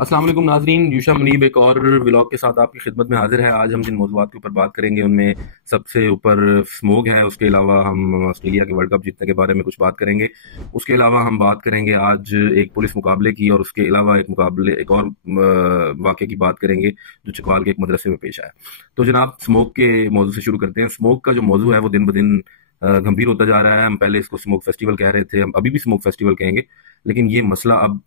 अस्सलाम वालेकुम नाजरीन, यूशा मुनीब एक और व्लॉग के साथ आपकी खिदमत में हाजिर है। आज हम जिन मौज़ूआत के ऊपर बात करेंगे उनमें सबसे ऊपर स्मोक है। उसके अलावा हम ऑस्ट्रेलिया के वर्ल्ड कप जीतने के बारे में कुछ बात करेंगे। उसके अलावा हम बात करेंगे आज एक पुलिस मुकाबले की, और उसके अलावा एक और वाक़े की बात करेंगे जो चकवाल के एक मदरसे में पेश आया। तो जनाब, स्मोक के मौजू से शुरू करते हैं। स्मोक का जो मौजू है वो दिन ब दिन गंभीर होता जा रहा है। हम पहले इसको स्मोक फेस्टिवल कह रहे थे, हम अभी भी स्मोक फेस्टिवल कहेंगे, लेकिन ये मसला अब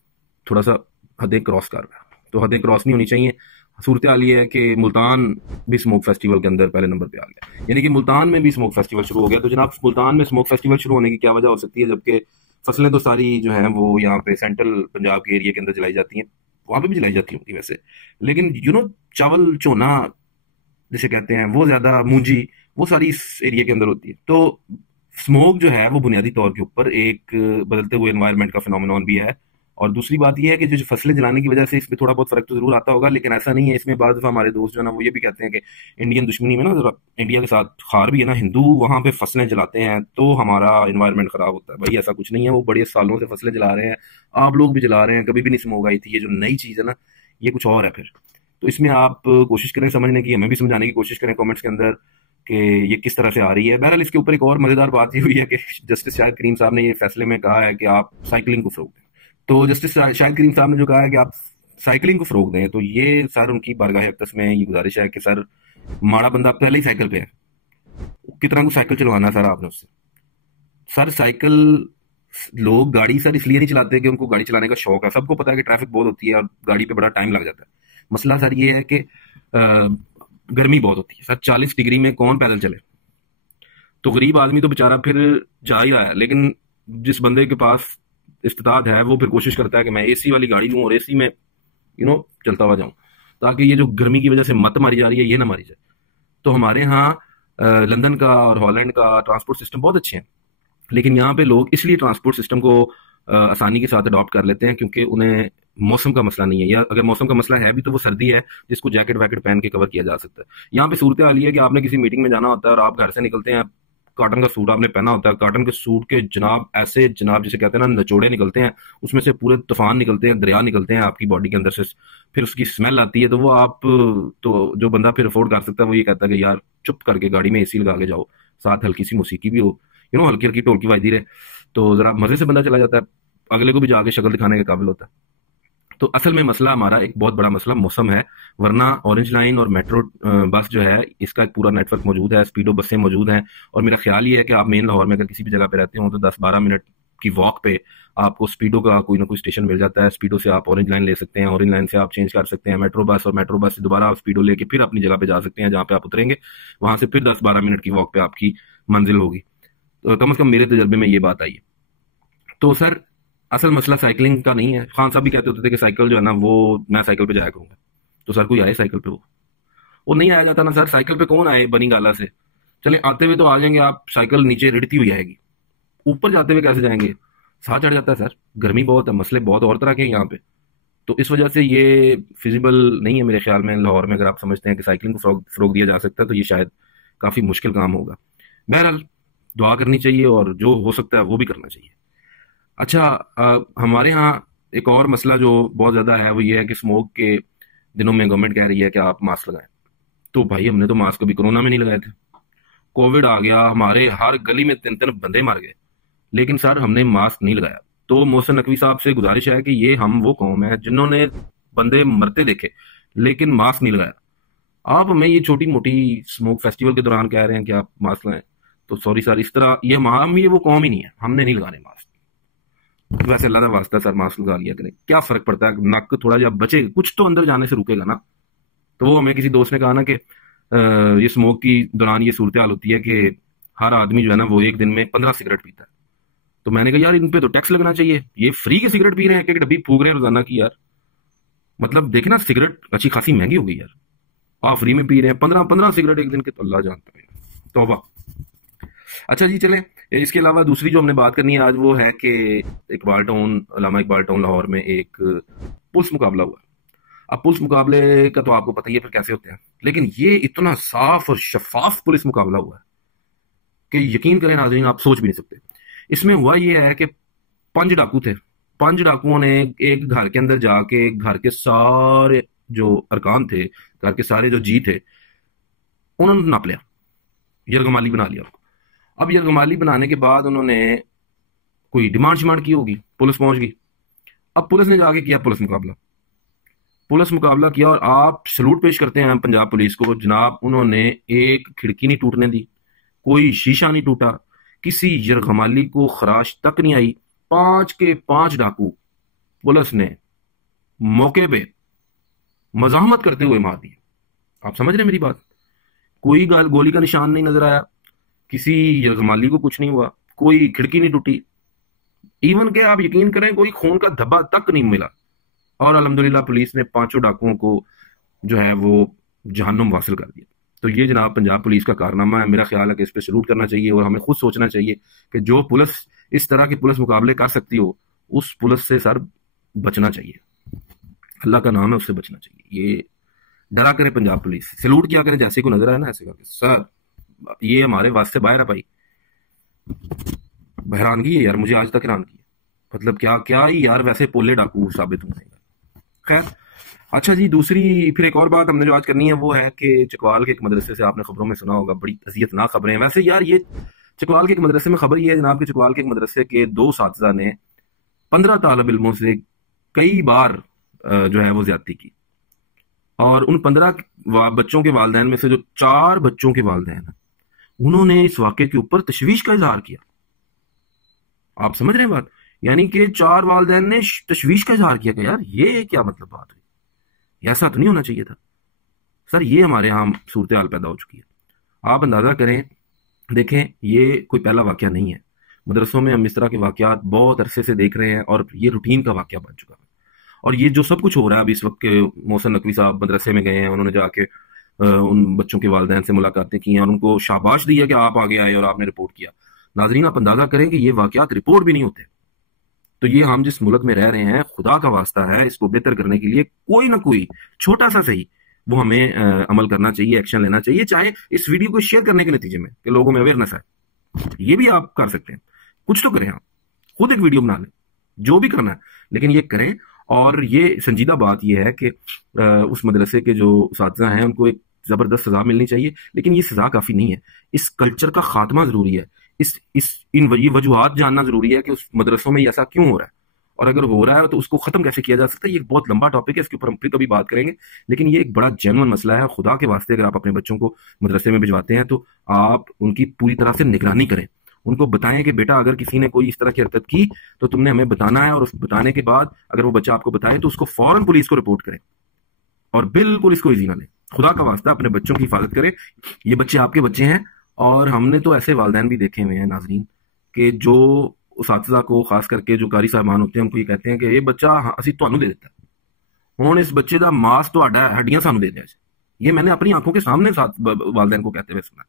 थोड़ा सा हदें क्रॉस कर रहा है। तो हदें क्रॉस नहीं होनी चाहिए। सूरत हाल ये है कि मुल्तान भी स्मोक फेस्टिवल के अंदर पहले नंबर पे आ गया, यानी कि मुल्तान में भी स्मोक फेस्टिवल शुरू हो गया। तो जनाब, मुल्तान में स्मोक फेस्टिवल शुरू होने की क्या वजह हो सकती है, जबकि फसलें तो सारी जो हैं वो यहाँ पे सेंट्रल पंजाब के एरिया के अंदर जलाई जाती हैं, वहां पे भी जलाई जाती होंगी वैसे, लेकिन चावल चोना जिसे कहते हैं वो ज्यादा मूंजी, वो सारी इस एरिया के अंदर होती है। तो स्मोक जो है वो बुनियादी तौर के ऊपर एक बदलते हुए एनवायरनमेंट का फिनोमेनॉन भी है। और दूसरी बात यह है कि जो फसलें जलाने की वजह से इसमें थोड़ा बहुत फर्क तो जरूर आता होगा, लेकिन ऐसा नहीं है। इसमें बाद दफा हमारे दोस्त जो है ना वो ये भी कहते हैं कि इंडियन दुश्मनी में ना जरा इंडिया के साथ खार भी है ना, हिंदू वहां पे फसलें जलाते हैं तो हमारा इन्वायरमेंट खराब होता है। भाई ऐसा कुछ नहीं है, वो बड़े सालों से फसलें जला रहे हैं, आप लोग भी जला रहे हैं, कभी भी नहीं स्मोक आई थी। ये जो नई चीज है ना, ये कुछ और है फिर। तो इसमें आप कोशिश करें समझने की, हमें भी समझाने की कोशिश करें कमेंट्स के अंदर कि ये किस तरह से आ रही है। बहरहाल इसके ऊपर एक और मजेदार बात ये हुई है कि जस्टिस शाहिद करीम साहब ने ये फैसले में कहा है कि आप साइकिलिंग को फरोग दें। तो जस्टिस शाहिद करीम साहब ने जो कहा है कि आप साइकिलिंग को फरोग दें, तो ये सर उनकी बारगाह अक़दस में ये गुजारिश है कि सर, माड़ा बंदा पहले ही साइकिल पे है, कितना कुछ साइकिल चलवाना है सर आपने उससे। सर साइकिल, लोग गाड़ी सर इसलिए नहीं चलाते कि उनको गाड़ी चलाने का शौक है। सबको पता है कि ट्रैफिक बहुत होती है और गाड़ी पे बड़ा टाइम लग जाता है। मसला सर ये है कि गर्मी बहुत होती है सर, 40 डिग्री में कौन पैदल चले। तो गरीब आदमी तो बेचारा फिर जा ही रहा है, लेकिन जिस बंदे के पास इस्तिताद है वो फिर कोशिश करता है कि मैं एसी वाली गाड़ी लूं और एसी में चलता हुआ जाऊं, ताकि ये जो गर्मी की वजह से मत मारी जा रही है ये ना मारी जाए। तो हमारे यहाँ लंदन का और हॉलैंड का ट्रांसपोर्ट सिस्टम बहुत अच्छे हैं, लेकिन यहाँ पे लोग इसलिए ट्रांसपोर्ट सिस्टम को आसानी के साथ अडॉप्ट कर लेते हैं क्योंकि उन्हें मौसम का मसला नहीं है, या अगर मौसम का मसला है भी तो वो सर्दी है जिसको जैकेट वैकेट पहन के कवर किया जा सकता है। यहाँ पे सूरत हाल ये है कि आपने किसी मीटिंग में जाना होता है और आप घर से निकलते हैं, कॉटन का सूट आपने पहना होता है, कॉटन के सूट के जनाब ऐसे जनाब जिसे कहते हैं ना नचोड़े निकलते हैं, उसमें से पूरे तूफान निकलते हैं, दरिया निकलते हैं आपकी बॉडी के अंदर से, फिर उसकी स्मेल आती है। तो वो आप, तो जो बंदा फिर अफोर्ड कर सकता है वो ये कहता है कि यार चुप करके गाड़ी में एसी लगा के जाओ, साथ हल्की सी मौसीकी भी हो, हल्की हल्की ढोलकी बजती रहे, तो जरा मजे से बंदा चला जाता है, अगले को भी जाके शक्ल दिखाने के काबिल होता है। तो असल में मसला हमारा एक बहुत बड़ा मसला मौसम है, वरना ऑरेंज लाइन और मेट्रो बस जो है इसका एक पूरा नेटवर्क मौजूद है, स्पीडो बसें मौजूद हैं। और मेरा ख्याल ये है कि आप मेन लाहौर में अगर किसी भी जगह पे रहते हो तो 10-12 मिनट की वॉक पे आपको स्पीडो का कोई ना कोई स्टेशन मिल जाता है। स्पीडो से आप ऑरेंज लाइन ले सकते हैं, ऑरेंज लाइन से आप चेंज कर सकते हैं मेट्रो बस, और मेट्रो बस से दोबारा आप स्पीडो लेके फिर अपनी जगह पे जा सकते हैं जहां पे आप उतरेंगे, वहां से फिर 10-12 मिनट की वॉक पे आपकी मंजिल होगी। तो कम से कम मेरे तजर्बे में ये बात आई है। तो सर, असल मसला साइकिलिंग का नहीं है। खान साहब भी कहते होते थे कि साइकिल जो है ना वो, मैं साइकिल पे जाया करूंगा। तो सर कोई आए साइकिल पे? वो नहीं आया जाता ना सर, साइकिल पे कौन आए बनी गाला से। चले आते हुए तो आ जाएंगे, आप साइकिल नीचे रिड़ती हुई आएगी, ऊपर जाते हुए कैसे जाएंगे? साह चढ़ जाता है सर, गर्मी बहुत है, मसले बहुत और तरह के हैं यहाँ पे। तो इस वजह से ये फिजिबल नहीं है मेरे ख्याल में लाहौर में। अगर आप समझते हैं कि साइकिलिंग को फरोग दिया जा सकता है तो ये शायद काफी मुश्किल काम होगा। बहरहाल दुआ करनी चाहिए और जो हो सकता है वो भी करना चाहिए। अच्छा, हमारे यहाँ एक और मसला जो बहुत ज्यादा है वो ये है कि स्मोक के दिनों में गवर्नमेंट कह रही है कि आप मास्क लगाएं। तो भाई हमने तो मास्क कभी कोरोना में नहीं लगाए थे, कोविड आ गया, हमारे हर गली में 3-3 बंदे मर गए, लेकिन सर हमने मास्क नहीं लगाया। तो मोहसिन नकवी साहब से गुजारिश है कि ये हम वो कौम है जिन्होंने बंदे मरते देखे लेकिन मास्क नहीं लगाया। आप हमें ये छोटी मोटी स्मोक फेस्टिवल के दौरान कह रहे हैं कि आप मास्क लगाएं, तो सॉरी सर, इस तरह ये हम ये वो कौम ही नहीं है, हमने नहीं लगाने मास्क। वैसे अल्लाह का वास्ता सर मास्क लगा लिया करें, क्या फर्क पड़ता है, नक थोड़ा जब बचेगा कुछ तो अंदर जाने से रुकेगा ना। तो वो हमें किसी दोस्त ने कहा ना कि ये स्मोक की दौरान ये सूरत हाल होती है कि हर आदमी जो है ना वो एक दिन में 15 सिगरेट पीता है। तो मैंने कहा यार इन पे तो टैक्स लगना चाहिए, ये फ्री की सिगरेट पी रहे हैं, एक एक डब्बी फूक रहे हैं रोजाना की यार। मतलब देखना, सिगरेट अच्छी खासी महंगी हो गई यार, आप फ्री में पी रहे हैं 15-15 सिगरेट एक दिन के, तो अल्लाह जानता है, तौबा। अच्छा जी, चले इसके अलावा दूसरी जो हमने बात करनी है आज वो है कि इकबाल टाउन, अल्लामा इकबाल टाउन लाहौर में एक पुलिस मुकाबला हुआ। अब पुलिस मुकाबले का तो आपको पता ही है फिर कैसे होते हैं, लेकिन ये इतना साफ और शफाफ पुलिस मुकाबला हुआ है कि यकीन करें नाज़रीन, आप सोच भी नहीं सकते। इसमें हुआ ये है कि 5 डाकू थे, 5 डाकुओं ने एक घर के अंदर जाके घर के सारे जो अरकान थे, घर के सारे जो जी थे, उन्होंने नाप लिया, यरगमाली बना लिया उसको। अब यरगमाली बनाने के बाद उन्होंने कोई डिमांड शिमांड की होगी, पुलिस पहुंच गई। अब पुलिस ने जाके किया पुलिस मुकाबला किया, और आप सलूट पेश करते हैं पंजाब पुलिस को जनाब, उन्होंने एक खिड़की नहीं टूटने दी, कोई शीशा नहीं टूटा, किसी यरगमाली को खराश तक नहीं आई। 5 के 5 डाकू पुलिस ने मौके पे मजाहमत करते हुए मार दिए। आप समझ रहे हैं मेरी बात? कोई गोली का निशान नहीं नजर आया, किसी यरगमाली को कुछ नहीं हुआ, कोई खिड़की नहीं टूटी, इवन के आप यकीन करें कोई खून का धब्बा तक नहीं मिला। और अल्हम्दुलिल्लाह पुलिस ने 5 डाकुओं को जो है वो जहन्नुम वासिल कर दिया। तो ये जनाब पंजाब पुलिस का कारनामा है। मेरा ख्याल है कि इस पर सलूट करना चाहिए, और हमें खुद सोचना चाहिए कि जो पुलिस इस तरह के पुलिस मुकाबले कर सकती हो, उस पुलिस से सर बचना चाहिए। अल्लाह का नाम है, उससे बचना चाहिए। ये डरा करे पंजाब पुलिस, सलूट किया करे जैसे को नजर आए ना, ऐसे करके सर ये हमारे वास्ते बाहर है भाई। हैरानगी है यार, मुझे आज तक हैरानगी है। मतलब क्या क्या ही यार, वैसे पोले डाकू साबित होने। खैर, अच्छा जी, दूसरी फिर एक और बात हमने जो आज करनी है वो है कि चकवाल के एक मदरसे से आपने खबरों में सुना होगा, बड़ी अजियतनाक खबरें हैं। वैसे यार ये चकवाल के एक मदरसे में खबर ये है जनाब कि चकवाल के एक मदरसे के 2 साथिजा ने 15 तालिब इल्मों से कई बार जो है वो ज्यादती की, और उन 15 बच्चों के वालिदैन में से जो 4 बच्चों के वालिदैन हैं, उन्होंने इस वाक़े के ऊपर तशवीश का इजहार किया। आप समझ रहे हैं बात? यानी कि 4 वालिदैन ने तशवीश का इजहार किया कि यार ये क्या मतलब बात हुई, ऐसा तो नहीं होना चाहिए था। सर ये हमारे यहाँ सूरत हाल पैदा हो चुकी है। आप अंदाजा करें, देखें, ये कोई पहला वाकया नहीं है। मदरसों में हम इस तरह के वाकयात बहुत अरसे से देख रहे हैं, और ये रूटीन का वाकया बन चुका है। और ये जो सब कुछ हो रहा है अभी इस वक्त के, मोहसिन नकवी साहब मदरसे में गए हैं, उन्होंने जाके उन बच्चों के वालिदैन से मुलाकातें की हैं और उनको शाबाश दी है कि आप आगे आए और आपने रिपोर्ट किया। नाजरीन, आप अंदाजा करें कि ये वाकयात रिपोर्ट भी नहीं होते। तो ये हम जिस मुल्क में रह रहे हैं, खुदा का वास्ता है, इसको बेहतर करने के लिए कोई ना कोई छोटा सा सही वो हमें अमल करना चाहिए, एक्शन लेना चाहिए। चाहे इस वीडियो को शेयर करने के नतीजे में कि लोगों में अवेयरनेस है, ये भी आप कर सकते हैं। कुछ तो करें, आप खुद एक वीडियो बना लें, जो भी करना है, लेकिन ये करें। और ये संजीदा बात ये है कि उस मदरसे के जो उस्ताद हैं उनको एक जबरदस्त सजा मिलनी चाहिए, लेकिन ये सजा काफी नहीं है। इस कल्चर का खात्मा जरूरी है। इन वजूहात जानना जरूरी है कि उस मदरसों में ऐसा क्यों हो रहा है, और अगर हो रहा है तो उसको खत्म कैसे किया जा सकता है। ये एक बहुत लंबा टॉपिक है, इसके ऊपर हम फिर कभी बात करेंगे, लेकिन ये एक बड़ा जेन्युइन मसला है। खुदा के वास्ते अगर आप अपने बच्चों को मदरसे में भिजवाते हैं तो आप उनकी पूरी तरह से निगरानी करें। उनको बताएं कि बेटा अगर किसी ने कोई इस तरह की हरकत की तो तुमने हमें बताना है, और उस बताने के बाद अगर वो बच्चा आपको बताए तो उसको फौरन पुलिस को रिपोर्ट करें, और बिल्कुल इसको इजी ना लें। खुदा का वास्ता अपने बच्चों की हिफाजत करें। ये बच्चे आपके बच्चे हैं, और हमने तो ऐसे वालिदैन भी देखे हुए हैं नाजरीन कि जो उसातिज़ा को, खास करके जो कारी साहबान होते हैं, उनको ये कहते हैं कि ये बच्चा असी तुहानू दे देता है, हुण इस बच्चे का मास तुहाडा हड्डियां सानू दे दिया। ये मैंने अपनी आंखों के सामने वालिदैन को कहते हुए सुना।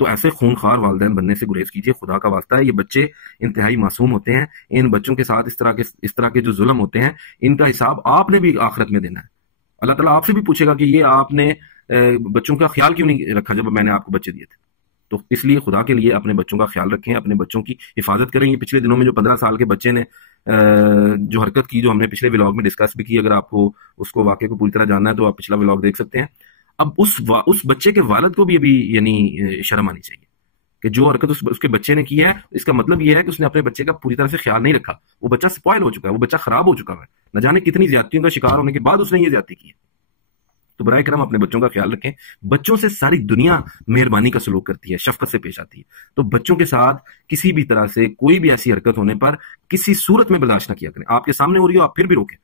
तो ऐसे खूनखार वालिदैन बनने से गुरेज कीजिए, खुदा का वास्ता है। ये बच्चे इंतहाई मासूम होते हैं। इन बच्चों के साथ इस तरह के जो जुल्म होते हैं, इनका हिसाब आपने भी आखिरत में देना है। अल्लाह ताला आपसे भी पूछेगा कि ये आपने बच्चों का ख्याल क्यों नहीं रखा जब मैंने आपको बच्चे दिए थे। तो इसलिए खुदा के लिए अपने बच्चों का ख्याल रखें, अपने बच्चों की हिफाजत करें। ये पिछले दिनों में जो 15 साल के बच्चे ने जो हरकत की, जो हमने पिछले व्लॉग में डिस्कस भी की, अगर आपको उसको वाकये को पूरी तरह जानना है तो आप पिछला व्लॉग देख सकते हैं। अब उस बच्चे के वालिद को भी अभी यानी शर्म आनी चाहिए कि जो हरकत उसके बच्चे ने की है, इसका मतलब यह है कि उसने अपने बच्चे का पूरी तरह से ख्याल नहीं रखा। वो बच्चा स्पॉइल हो चुका है, वो बच्चा खराब हो चुका है। न जाने कितनी ज्यादतियों का शिकार होने के बाद उसने ये ज्यादती की है। तो बराए करम अपने बच्चों का ख्याल रखें। बच्चों से सारी दुनिया मेहरबानी का सलूक करती है, शफकत से पेश आती है। तो बच्चों के साथ किसी भी तरह से कोई भी ऐसी हरकत होने पर किसी सूरत में बर्दाश्त न किया करें। आपके सामने हो रही हो, आप फिर भी रोकें।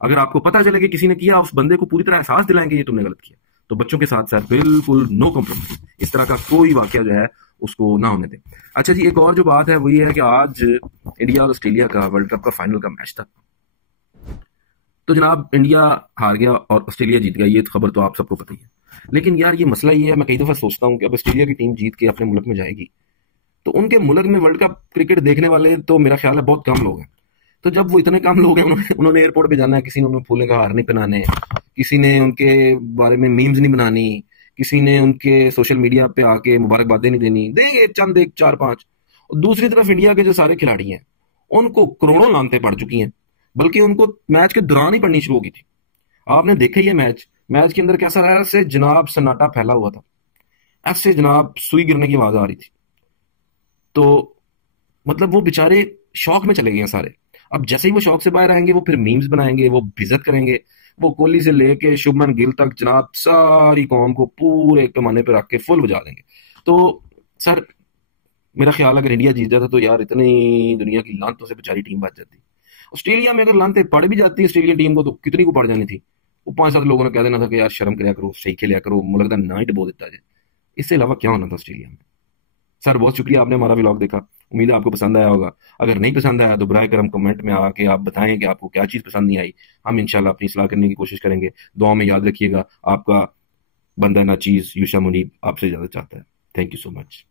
अगर आपको पता चले कि किसी ने किया, उस बंदे को पूरी तरह एहसास दिलाएंगे ये तुमने गलत किया। तो बच्चों के साथ सर बिल्कुल नो कॉम्प्रोमाइज, इस तरह का कोई वाकया जो है उसको ना होने दें। अच्छा जी, एक और जो बात है वो ये है कि आज इंडिया और ऑस्ट्रेलिया का वर्ल्ड कप का फाइनल का मैच था। तो जनाब इंडिया हार गया और ऑस्ट्रेलिया जीत गया, ये खबर तो आप सबको पता ही है। लेकिन यार ये मसला ये है, मैं कई दफा सोचता हूँ कि अब ऑस्ट्रेलिया की टीम जीत के अपने मुल्क में जाएगी तो उनके मुल्क में वर्ल्ड कप क्रिकेट देखने वाले तो मेरा ख्याल है बहुत कम लोग हैं। तो जब वो इतने कम लोग हैं, उन्होंने एयरपोर्ट पे जाना है, किसी ने उन्हें फूलों का हार नहीं पहनाने, किसी ने उनके बारे में मीम्स नहीं बनानी, किसी ने उनके सोशल मीडिया पे आके मुबारकबादें नहीं देनी, देंगे चंद एक 4-5। और दूसरी तरफ इंडिया के जो सारे खिलाड़ी हैं उनको करोड़ों लानतें पड़ चुकी हैं, बल्कि उनको मैच के दौरान ही पड़नी शुरू हो गई थी। आपने देखा ही है मैच, मैच के अंदर कैसा रहा, ऐसे जनाब सन्नाटा फैला हुआ था, ऐसे जनाब सुई गिरने की आवाज आ रही थी। तो मतलब वो बेचारे शौक में चले गए हैं सारे। अब जैसे ही वो शौक से बाहर आएंगे, वो फिर मीम्स बनाएंगे, वो बेइज्जत करेंगे, वो कोहली से लेके शुभमन गिल तक जनाब सारी कौम को पूरे पैमाने पे रख के फुल बजा देंगे। तो सर, मेरा ख्याल अगर इंडिया जीत जाता तो यार इतनी दुनिया की लानतों से बेचारी टीम बच जाती। ऑस्ट्रेलिया में अगर लानतें पड़ भी जाती ऑस्ट्रेलियन टीम को, तो कितनी को पड़ जानी थी। वो 5-7 लोगों ने कह देना था कि यार शर्म कराया करो, सही खेलिया करो, मुझे लगता है ना ही डबो देता जाए। इससे अलावा क्या होना था ऑस्ट्रेलिया में। सर बहुत शुक्रिया, आपने हमारा व्लॉग देखा, उम्मीद है आपको पसंद आया होगा। अगर नहीं पसंद आया तो बराए करम कमेंट में आके आप बताएं कि आपको क्या चीज़ पसंद नहीं आई। हम इंशाल्लाह अपनी सलाह करने की कोशिश करेंगे। दुआ में याद रखिएगा, आपका बंदा ना चीज़ यूशा मुनीब आपसे ज़्यादा चाहता है। Thank you so much.